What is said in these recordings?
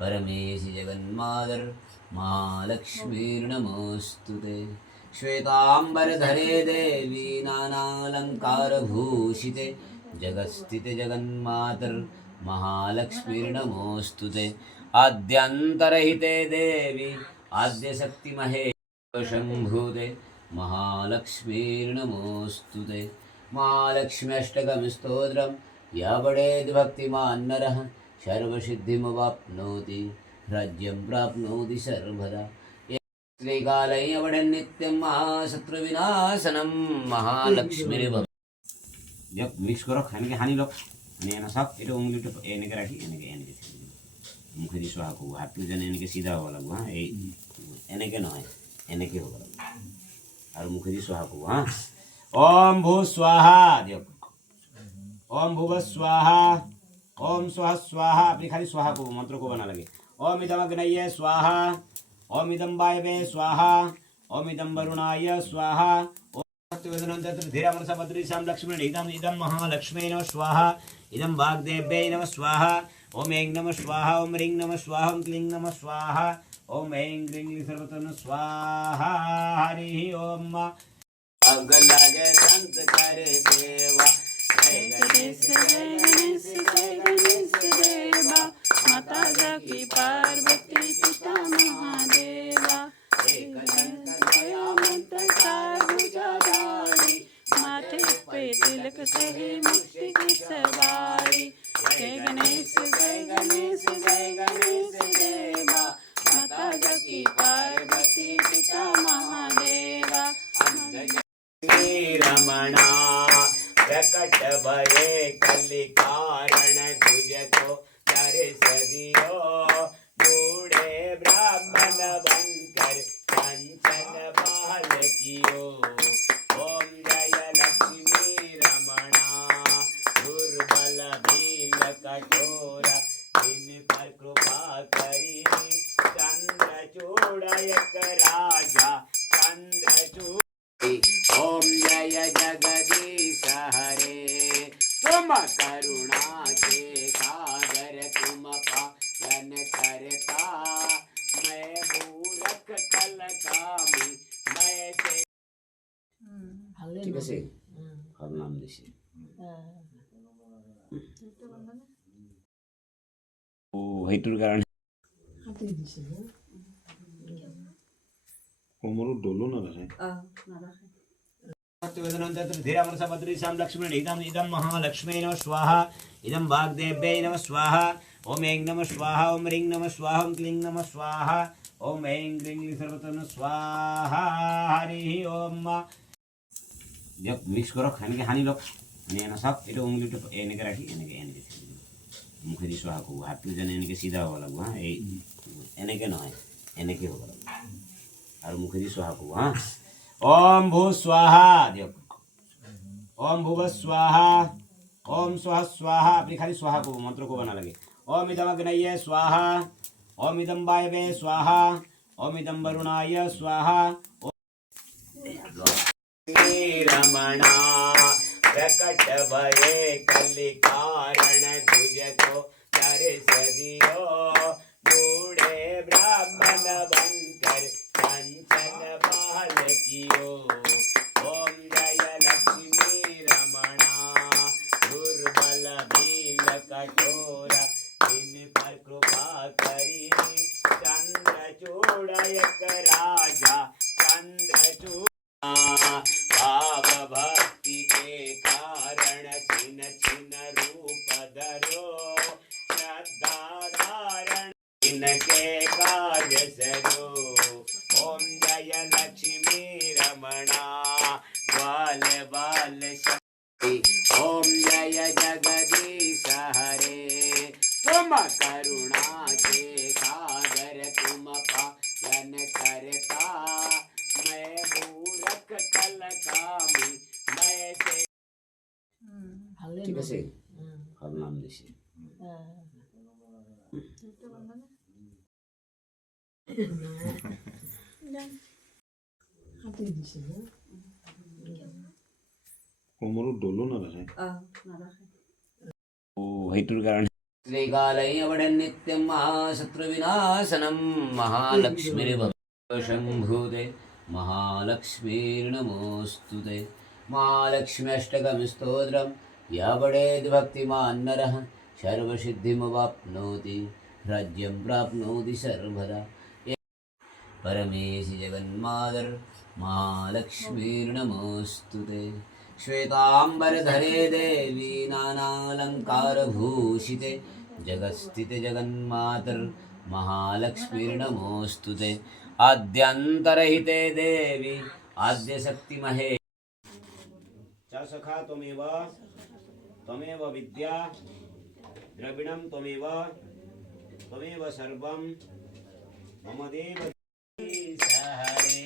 परमेशि जगन्मातर महालक्ष्मीर्नमोऽस्तुते। श्वेताम्बरधरे देवी नानालङ्कारभूषिते जगत्स्थिते जगन्मातर महालक्ष्मीर्नमोऽस्तुते। आद्यन्तरहिते देवी आद्यशक्तिमहे शम्भुते महालक्ष्मीर्नमोऽस्तुते। महालक्ष्म्यष्टकं या पठेद् भक्तिमान् नरः सर्वसिद्धिमवाप्नोति राज्यं प्राप्नोति सर्वदा। श्रीकालय्य पठन् नित्यं महाशत्रुविनाशनं महालक्ष्मीर्भव। जब मिक्स करो खाने के हानि लोग ने सब ये उंगली तो एने के राखी एने के मुखे दी स्वाहा को हाथ में जने एने के सीधा वाला को हां एने के नय एने के होगा और मुखे दी स्वाहा को हां ओम भू स्वाहा देखो ओम भुव स्वाहा ओम स्वाहा स्वाहा अपनी खाली स्वाहा को मंत्र को बना लगे ओम इदम अग्नये स्वाहा ओम इदम वायवे स्वाहा ओम इदम वरुणाय स्वाहा धीरामनसमद्रीशां लक्ष्मण इदं महालक्ष्मी नमः स्वाहा इदं वाग्देव्यै नमः स्वाहा ओम ऐं नमः स्वाहा ओम ह्रीं नमः स्वाहा ओम क्लीं नमः स्वाहा ओम ऐं क्लीं सर्वतः स्वाहा हरि ओम अगलगे संत करे सेवा जय गणेश देवा माता जकी पार्वती पिता महादेवा माथे पे तिलक सही मुक्ति की सवारी जय गणेश देवा माता जकी पार्वती पिता महादेवा रमणा प्रकट भये कलि कारण तुझको दर्श दियो बूढ़े ब्राह्मण बनकर कंचन बाल कियो ओम जय लक्ष्मी रमणा दुर्बल भील कठोर इन पर कृपा करी चंद्रचूड़यक राजा चंद्रचूड़ ओम जय जगदीश हरे तुम करुणा के सागर तुम पालन करता मैं मूर्ख कल कामी मैं से ठीक है हर नाम दिसे ओ हेतुर कारण हाते दिसे कोमरो डोलो ना रहे ना रहे धीरामनसमद्रीशां लक्ष्मण इदं महालक्ष्मी नमः स्वाहा इदं वाग्देव्यै नमः स्वाहा ओम ऐं नमः स्वाहा ओम ह्रीं नमः स्वाहा ओम क्लीं नमः स्वाहा ओम ऐं क्लीं सर्वतः स्वाहा हरि ओम जब मिक्स करो खाने के हानि लोग ने सब ये उंगली तो एने के राखी एने के मुखे दी स्वाहा को हाथ में जने एने के सीधा वाला को हां एने के नय एने के होगा और मुखे दी स्वाहा को हां ओम भू स्वाहा देखो ओम भुव स्वाहा ओम स्वाहा स्वाहा अपनी खाली स्वाहा को मंत्र को बना लगे ओम इदम अग्नये स्वाहा ओम इदम वायवे स्वाहा ओम इदम वरुणाय स्वाहा रमणा प्रकट भये कलि कारण तुझको दर्श दियो बूढ़े ब्राह्मण बनकर कंचन बाल कियो ओम जय लक्ष्मी रमणा दुर्बल भील कठोर इन पर कृपा करी चंद्रचूड़यक राजा चंद्रचूड़ भाव भक्ति के कारण छिन छिन रूप धरो श्रद्धा धारण इनके कार्य सरो ओम जय लक्ष्मी रमणा बाल बाल शक्ति ओम जय जगदीश हरे तुम करुणा के सागर तुम पालन करता मैं मूर्ख कल कामी मैं से ठीक है हर नाम दिसे हाते दिसे कोमरो डोलो ना रहे ओ हेतुर कारण श्रीकालयवडं नित्यं महाशत्रुविनाशनं महालक्ष्मीर्भूते महालक्ष्मीर्नमोऽस्तु ते। महालक्ष्मी अष्टकं या पठेत् भक्तिमान् नरः सर्वसिद्धिमवाप्नोति राज्यं प्राप्नोति सर्वदा। परमेशि जगन्मातर् महालक्ष्मीर्नमोऽस्तु ते। श्वेताम्बरधरे देवी नानालङ्कारभूषिते जगत्स्थिते जगन्मातर् महालक्ष्मीर्नमोऽस्तु ते। आद्यन्तरहिते देवी आद्यशक्तिमहे च सखा त्वमेव त्वमेव विद्या द्रविणं त्वमेव सर्वं मम देव हरे।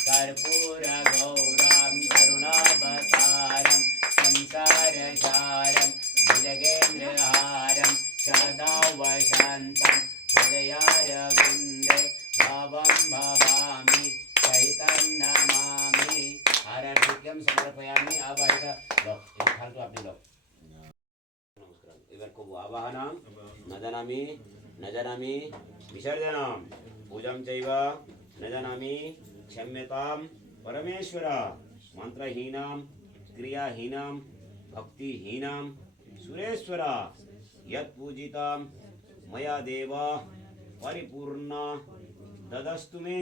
कर्पूरगौरां करुणावतारं संसारसारं भुजगेन्द्रहारं सदा वसन्तं हृदयारविन्दे भावं भवामि सहितं नमामि। आरतिक्यं समर्पयामि। आवाहित लो फालतू आपने लो नमस्कार इधर को आवाहनं न जानामि विसर्जनं पूजं चैव न जानामि क्षम्यतां परमेश्वर। मंत्रहीनां क्रियाहीनां भक्तिहीनां सुरेश्वर यत्पूजितां मया देव परिपूर्ण ददस्तु मे।